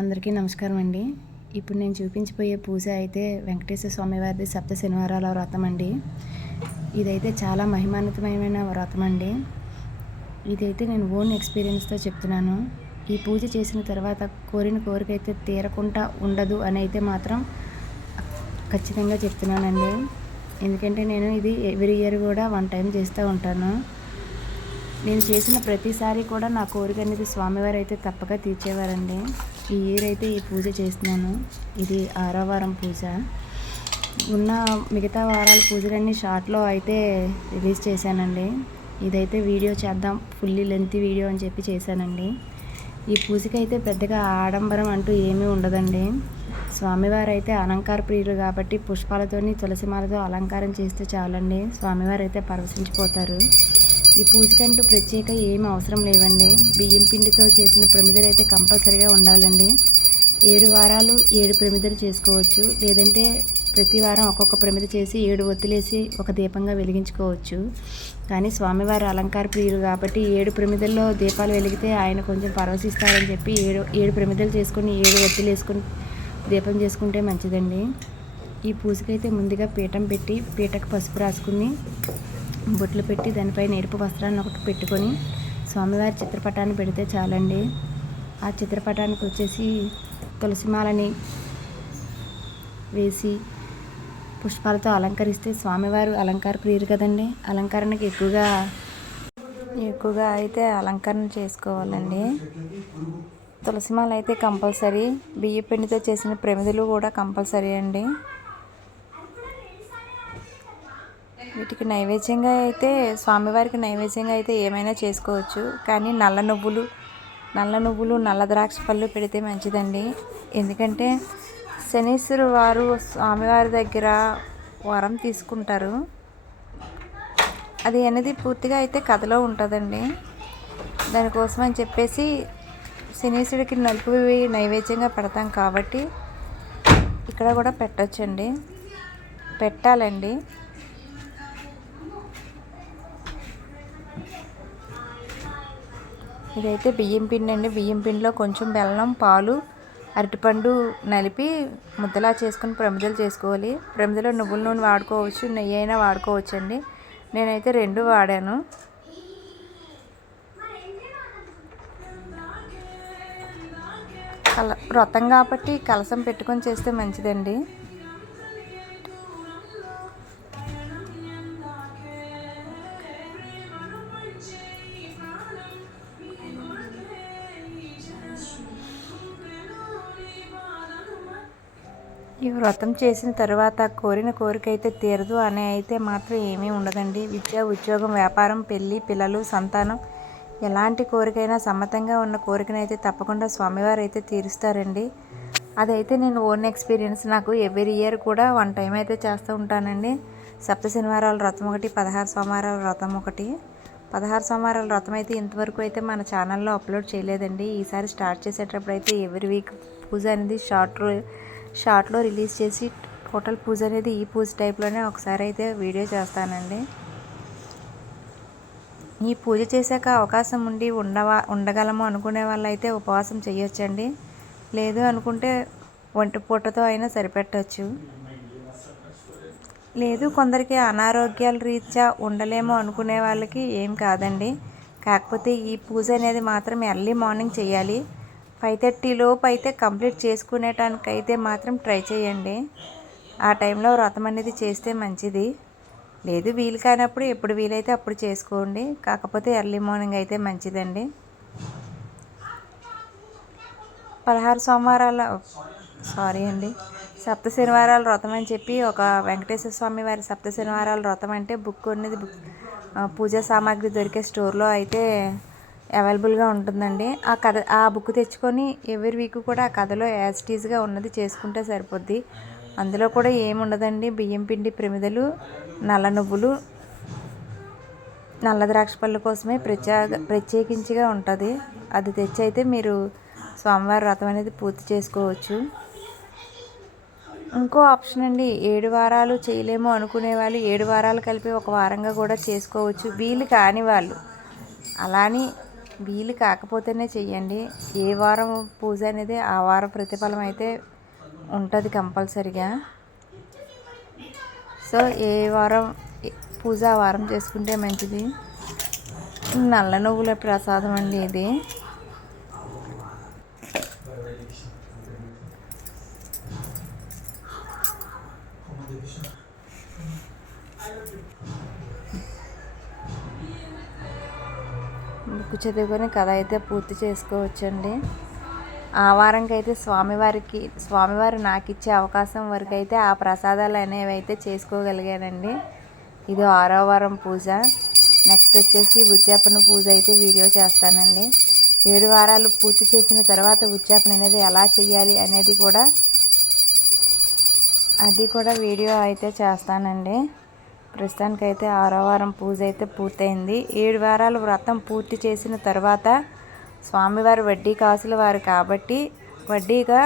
అందరికీ నమస్కారం అండి. ఇప్పుడు నేను చూపించబోయే పూజ అయితే వెంకటేశ్వర స్వామి వారిది సప్త శనివారాల వ్రతం అండి. ఇదైతే చాలా మహిమాన్వితమైన వ్రతం అండి. ఇదైతే నేను ఓన్ ఎక్స్పీరియన్స్తో చెప్తున్నాను. ఈ పూజ చేసిన తర్వాత కోరిన కోరిక అయితే తీరకుండా ఉండదు అని అయితే మాత్రం ఖచ్చితంగా చెప్తున్నానండి. ఎందుకంటే నేను ఇది ఎవ్రీ ఇయర్ కూడా వన్ టైం చేస్తూ ఉంటాను. నేను చేసిన ప్రతిసారి కూడా నా కోరిక అనేది స్వామివారు అయితే తప్పక తీర్చేవారండి. ఈ ఇయర్ అయితే ఈ పూజ చేస్తున్నాను ఇది ఆరో వారం పూజ. ఉన్న మిగతా వారాల పూజలన్నీ షార్ట్లో అయితే రిలీజ్ చేశానండి. ఇదైతే వీడియో చేద్దాం ఫుల్లీ లెంత్ వీడియో అని చెప్పి చేశానండి. ఈ పూజకి అయితే పెద్దగా ఆడంబరం అంటూ ఏమీ ఉండదండి. స్వామివారు అయితే అలంకార ప్రియులు కాబట్టి పుష్పాలతోని తులసిమాలతో అలంకారం చేస్తే చాలండి. స్వామివారు అయితే పరవశించిపోతారు. ఈ పూజకంటూ ప్రత్యేక ఏమి అవసరం లేవండి. బియ్యం పిండితో చేసిన ప్రమిదలు అయితే కంపల్సరీగా ఉండాలండి. ఏడు వారాలు ఏడు ప్రమిదలు చేసుకోవచ్చు. లేదంటే ప్రతి వారం ఒక్కొక్క ప్రమిద చేసి ఏడు ఒత్తులేసి ఒక దీపంగా వెలిగించుకోవచ్చు. కానీ స్వామివారు అలంకార ప్రియులు కాబట్టి ఏడు ప్రమిదల్లో దీపాలు వెలిగితే ఆయన కొంచెం పరవశిస్తారని చెప్పి ఏడు ఏడు ప్రమిదలు చేసుకుని ఏడు ఒత్తులు వేసుకుని దీపం చేసుకుంటే మంచిదండి. ఈ పూజకైతే ముందుగా పీఠం పెట్టి పీటకు పసుపు రాసుకుని బొట్లు పెట్టి దానిపై ఎరుపు వస్త్రాన్ని ఒకటి పెట్టుకొని స్వామివారి చిత్రపటాన్ని పెడితే చాలండి. ఆ చిత్రపటానికి వచ్చేసి తులసిమాలని వేసి పుష్పాలతో అలంకరిస్తే స్వామివారు అలంకార ప్రియురు కదండి. అలంకరణకి ఎక్కువగా ఎక్కువగా అయితే అలంకరణ చేసుకోవాలండి. తులసిమాల అయితే కంపల్సరీ బియ్య పిండితో చేసిన ప్రమిదలు కూడా కంపల్సరీ అండి. వీటికి నైవేద్యంగా అయితే స్వామివారికి నైవేద్యంగా అయితే ఏమైనా చేసుకోవచ్చు. కానీ నల్ల నువ్వులు నల్ల నువ్వులు నల్ల ద్రాక్ష పళ్ళు పెడితే మంచిదండి. ఎందుకంటే శనీశ్వరు వారు స్వామివారి దగ్గర వరం తీసుకుంటారు. అది అనేది పూర్తిగా అయితే కథలో ఉంటుందండి. దానికోసం అని చెప్పేసి శనీశ్వరుడికి నలుపు నైవేద్యంగా పెడతాం కాబట్టి ఇక్కడ కూడా పెట్టచ్చండి. పెట్టాలండి. ఇదైతే బియ్యం పిండి అండి. బియ్యం పిండిలో కొంచెం బెల్లం పాలు అరటిపండు నలిపి ముద్దలా చేసుకుని ప్రమిదలు చేసుకోవాలి. ప్రమిదలో నువ్వుల నూనె వాడుకోవచ్చు నెయ్యి అయినా వాడుకోవచ్చు అండి నేనైతే రెండు వాడాను. కల వ్రతం కాబట్టి కలసం పెట్టుకొని చేస్తే మంచిదండి. ఈ వ్రతం చేసిన తర్వాత కోరిన కోరిక అయితే తీరదు అనే అయితే మాత్రం ఏమీ ఉండదండి. విద్య ఉద్యోగం వ్యాపారం పెళ్ళి పిల్లలు సంతానం ఎలాంటి కోరికైనా సమ్మతంగా ఉన్న కోరికనైతే తప్పకుండా స్వామివారు అయితే తీరుస్తారండి. అదైతే నేను ఓన్ ఎక్స్పీరియన్స్. నాకు ఎవ్రీ ఇయర్ కూడా వన్ టైం అయితే చేస్తూ ఉంటానండి. సప్త శనివారాల వ్రతం ఒకటి పదహారు సోమవారాల వ్రతం ఒకటి. పదహారు సోమవారాల వ్రతం అయితే ఇంతవరకు అయితే మన ఛానల్లో అప్లోడ్ చేయలేదండి. ఈసారి స్టార్ట్ చేసేటప్పుడు అయితే ఎవ్రీ వీక్ పూజ అనేది షార్ట్ షార్ట్లో రిలీజ్ చేసి టోటల్ పూజ అనేది ఈ పూజ టైప్లోనే ఒకసారి అయితే వీడియో చేస్తానండి. ఈ పూజ చేశాక అవకాశం ఉండి ఉండవా ఉండగలము అనుకునే వాళ్ళైతే ఉపవాసం చేయొచ్చండి. లేదు అనుకుంటే ఒంటి పూటతో అయినా సరిపెట్టవచ్చు లేదు కొందరికి అనారోగ్యాల రీత్యా ఉండలేము అనుకునే వాళ్ళకి ఏం కాదండి. కాకపోతే ఈ పూజ అనేది మాత్రం ఎర్లీ మార్నింగ్ చేయాలి. ఫైవ్ థర్టీ లోపు అయితే కంప్లీట్ చేసుకునేటానికి అయితే మాత్రం ట్రై చేయండి. ఆ టైంలో వ్రతం అనేది చేస్తే మంచిది. లేదు వీలు కానప్పుడు ఎప్పుడు వీలైతే అప్పుడు చేసుకోండి. కాకపోతే ఎర్లీ మార్నింగ్ అయితే మంచిదండి. పదహారు సోమవారాల సారీ అండి సప్త శనివారాల వ్రతం అని చెప్పి ఒక వెంకటేశ్వర స్వామి వారి సప్త శనివారాల వ్రతం అంటే బుక్ అనేది బుక్ పూజా సామాగ్రి దొరికే స్టోర్లో అయితే అవైలబుల్గా ఉంటుందండి. ఆ కథ ఆ బుక్ తెచ్చుకొని ఎవరి వీక్ కూడా ఆ కథలో యాజిటీస్గా ఉన్నది చేసుకుంటే సరిపోద్ది. అందులో కూడా ఏముండదండి. బియ్యం పిండి ప్రమిదలు నల్ల నువ్వులు నల్ల ద్రాక్ష పళ్ళ కోసమే ప్రత్యేక ప్రత్యేకించిగా ఉంటుంది. అది తెచ్చి అయితే మీరు స్వామివారి వ్రతం అనేది పూర్తి చేసుకోవచ్చు. ఇంకో ఆప్షన్ అండి. ఏడు వారాలు చేయలేము అనుకునే వాళ్ళు ఏడు వారాలు కలిపి ఒక వారంగా కూడా చేసుకోవచ్చు. వీలు కాని వాళ్ళు. అలాని వీలు కాకపోతేనే చెయ్యండి. ఏ వారం పూజ అనేది ఆ వారం ప్రతిఫలం అయితే ఉంటుంది కంపల్సరిగా. సో ఏ వారం పూజ ఆ వారం చేసుకుంటే మంచిది? నల్ల నువ్వుల ప్రసాదం అండి ఇది. బుక్ చదువుకొని కథ అయితే పూర్తి చేసుకోవచ్చండి. ఆ వారంకి అయితే స్వామివారికి స్వామివారు నాకు ఇచ్చే అవకాశం వరకు అయితే ఆ ప్రసాదాలు అనేవి అయితే చేసుకోగలిగానండి. ఇది ఆరో వారం పూజ. నెక్స్ట్ వచ్చేసి ఉచ్చాపన పూజ అయితే వీడియో చేస్తానండి. ఏడు వారాలు పూర్తి చేసిన తర్వాత ఉచ్చాపన అనేది ఎలా చేయాలి అనేది కూడా అది కూడా వీడియో అయితే చేస్తానండి. ప్రస్తుతానికైతే ఆరో వారం పూజ అయితే పూర్తయింది. ఏడు వారాలు వ్రతం పూర్తి చేసిన తర్వాత స్వామివారు వడ్డీ కాసుల వారు కాబట్టి వడ్డీగా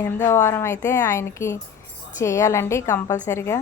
ఎనిమిదో వారం అయితే ఆయనకి చేయాలండి కంపల్సరిగా.